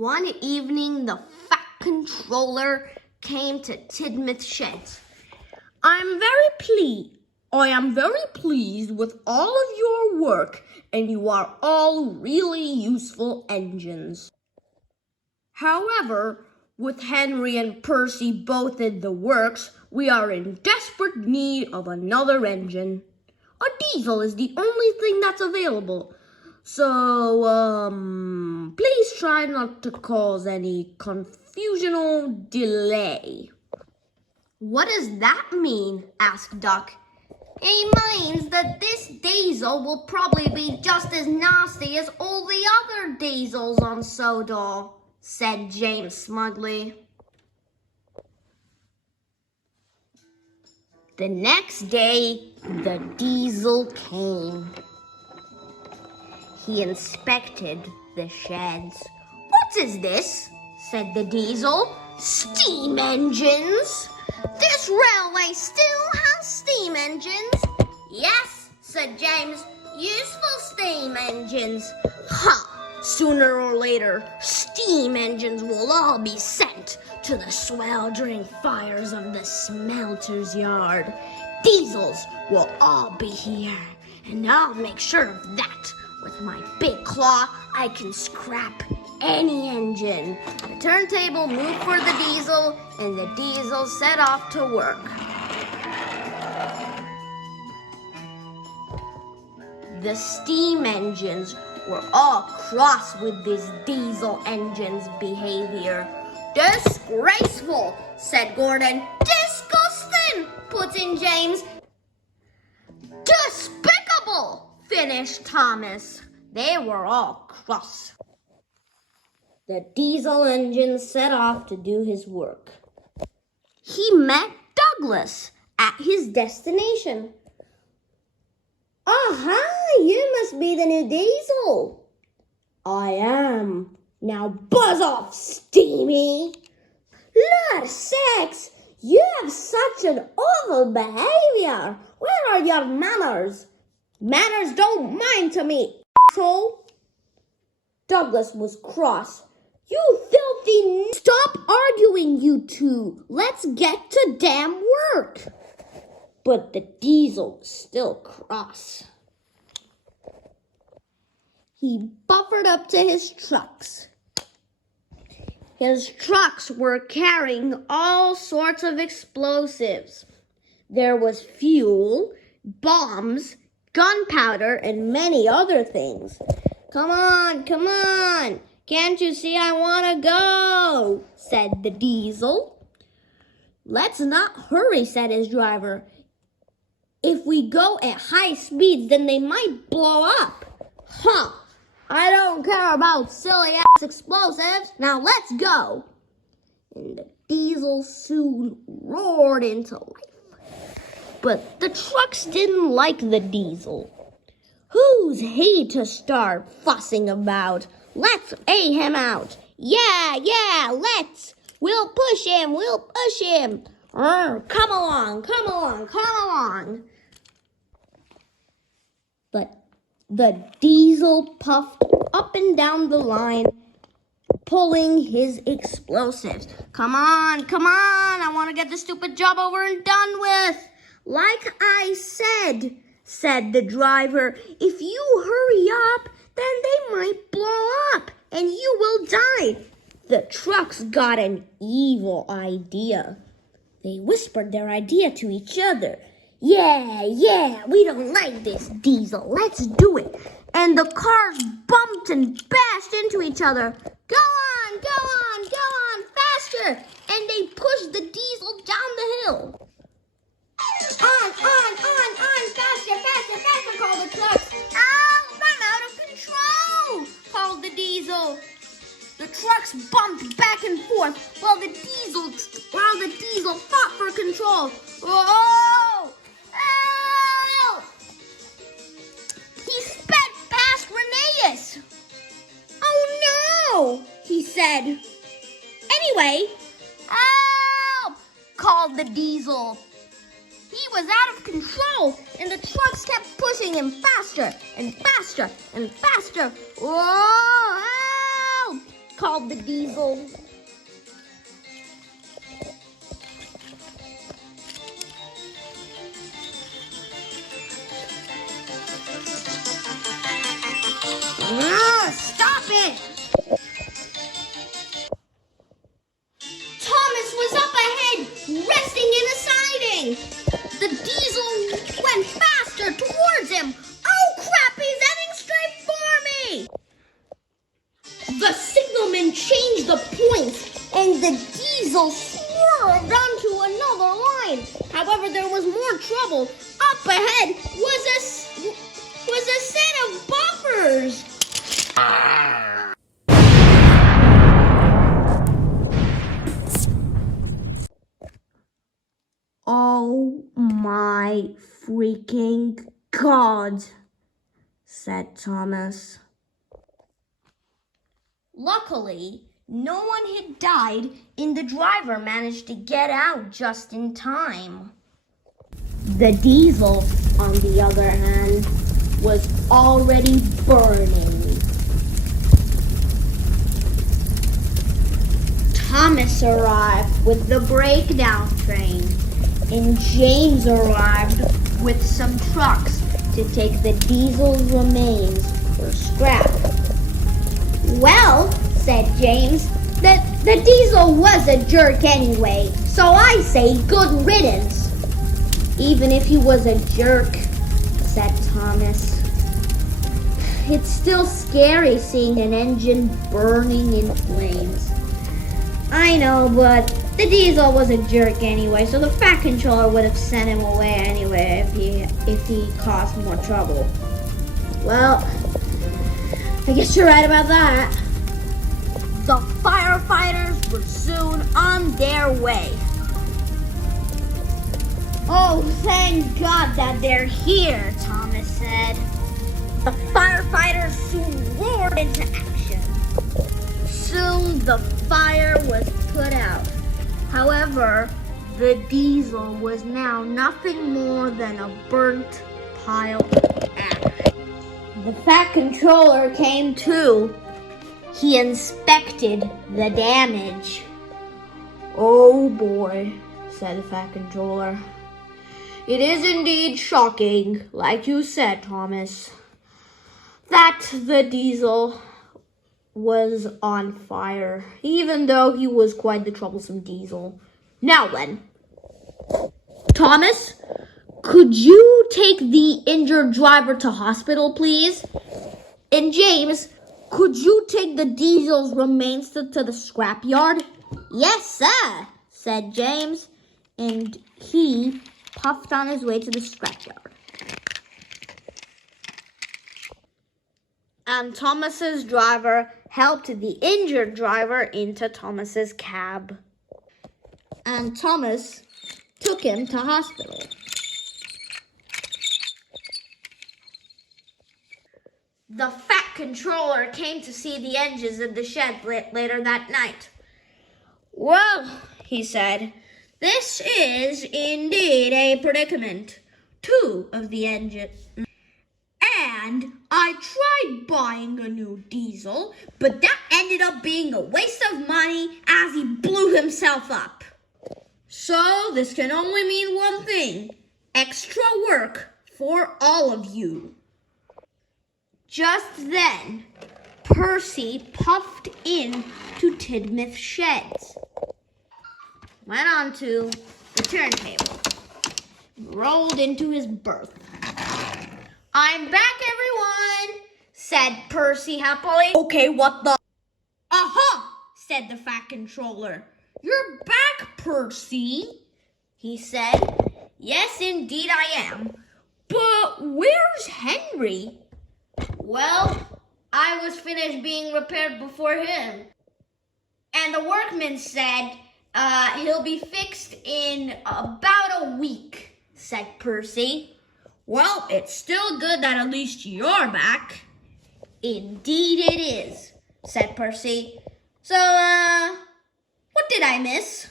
One evening, the Fat Controller came to Tidmouth Sheds. I am very pleased with all of your work, and you are all really useful engines. However, with Henry and Percy both in the works, we are in desperate need of another engine. A diesel is the only thing that's available. So, please try not to cause any confusion or delay. What does that mean? Asked Duck. It means that this diesel will probably be just as nasty as all the other diesels on Sodor, said James smugly. The next day, the diesel came. He inspected the sheds. What is this? Said the diesel. Steam engines. This railway still has steam engines. Yes, said James. Useful steam engines. Ha! Sooner or later, steam engines will all be sent to the sweltering fires of the smelter's yard. Diesels will all be here, and I'll make sure of that. With my big claw, I can scrap any engine. The turntable moved for the diesel, and the diesel set off to work. The steam engines were all cross with this diesel engine's behavior. Disgraceful, said Gordon. Disgusting, put in James. Despicable, finished Thomas. They were all cross. The diesel engine set off to do his work. He met Douglas at his destination. Aha, you must be the new diesel. I am. Now buzz off, Steamy. Lord sakes, you have such an awful behavior. Where are your manners? Manners don't mind to me, asshole. Douglas was cross. You filthy... Stop arguing, you two. Let's get to damn work. But the diesel was still cross. He buffered up to his trucks. His trucks were carrying all sorts of explosives. There was fuel, bombs, gunpowder, and many other things. Come on, come on. Can't you see I want to go? Said the diesel. Let's not hurry, said his driver. If we go at high speeds, then they might blow up. Huh. I don't care about silly-ass explosives. Now let's go. And the diesel soon roared into life. But the trucks didn't like the diesel. Who's he to start fussing about? Let's A him out. Yeah, let's. We'll push him. Come along. But the diesel puffed up and down the line, pulling his explosives. Come on. I want to get this stupid job over and done with. Like I said the driver, if you hurry up, then they might blow up and you will die. The trucks got an evil idea. They whispered their idea to each other. Yeah, we don't like this diesel. Let's do it. And the cars bumped and bashed into each other. Go on, faster. And they pushed the diesel down the hill. On, faster, called the trucks. Ow, I'm out of control, called the diesel. The trucks bumped back and forth while the diesel fought for control. Oh! Ow! He sped past Rheneas. Oh no, he said. Anyway, help! Called the diesel. He was out of control, and the trucks kept pushing him faster and faster and faster. Whoa! Help! called the Diesel. Stop it! Thomas was up ahead, resting in a siding. The Diesel went faster towards him. Oh crap, he's heading straight for me! The signalman changed the point, and the Diesel swerved onto another line. However, there was more trouble. Up ahead was a set of buffers. Oh my freaking God, said Thomas. Luckily, no one had died, and the driver managed to get out just in time. The Diesel, on the other hand, was already burning. Thomas arrived with the breakdown train, and James arrived with some trucks to take the Diesel's remains for scrap. Well, said James, the Diesel was a jerk anyway, so I say good riddance. Even if he was a jerk, said Thomas. It's still scary seeing an engine burning in flames. I know, but the Diesel was a jerk anyway, so the Fat Controller would have sent him away anyway if he caused more trouble. Well, I guess you're right about that. The firefighters were soon on their way. Oh, thank God that they're here, Thomas said. The firefighters soon roared into action. Soon the fire was put out. However, the Diesel was now nothing more than a burnt pile of ash. The Fat Controller came too. He inspected the damage. Oh boy, said the Fat Controller. It is indeed shocking, like you said, Thomas, that the Diesel was on fire, even though he was quite the troublesome Diesel. Now then, Thomas, could you take the injured driver to hospital, please? And James, could you take the Diesel's remains to the scrapyard? Yes, sir, said James, and he puffed on his way to the scrapyard. And Thomas's driver helped the injured driver into Thomas's cab. And Thomas took him to hospital. The Fat Controller came to see the engines in the shed later that night. Well, he said, this is indeed a predicament. 2 of the engines. And I tried buying a new Diesel, but that ended up being a waste of money as he blew himself up. So this can only mean one thing. Extra work for all of you. Just then, Percy puffed in to Tidmouth's sheds. Went onto the turntable. Rolled into his berth. I'm back, everyone, said Percy happily. Okay, what the? Aha, said the Fat Controller. You're back, Percy, he said. Yes, indeed I am. But where's Henry? Well, I was finished being repaired before him. And the workman said he'll be fixed in about a week, said Percy. Well, it's still good that at least you're back. Indeed it is, said Percy. So, what did I miss?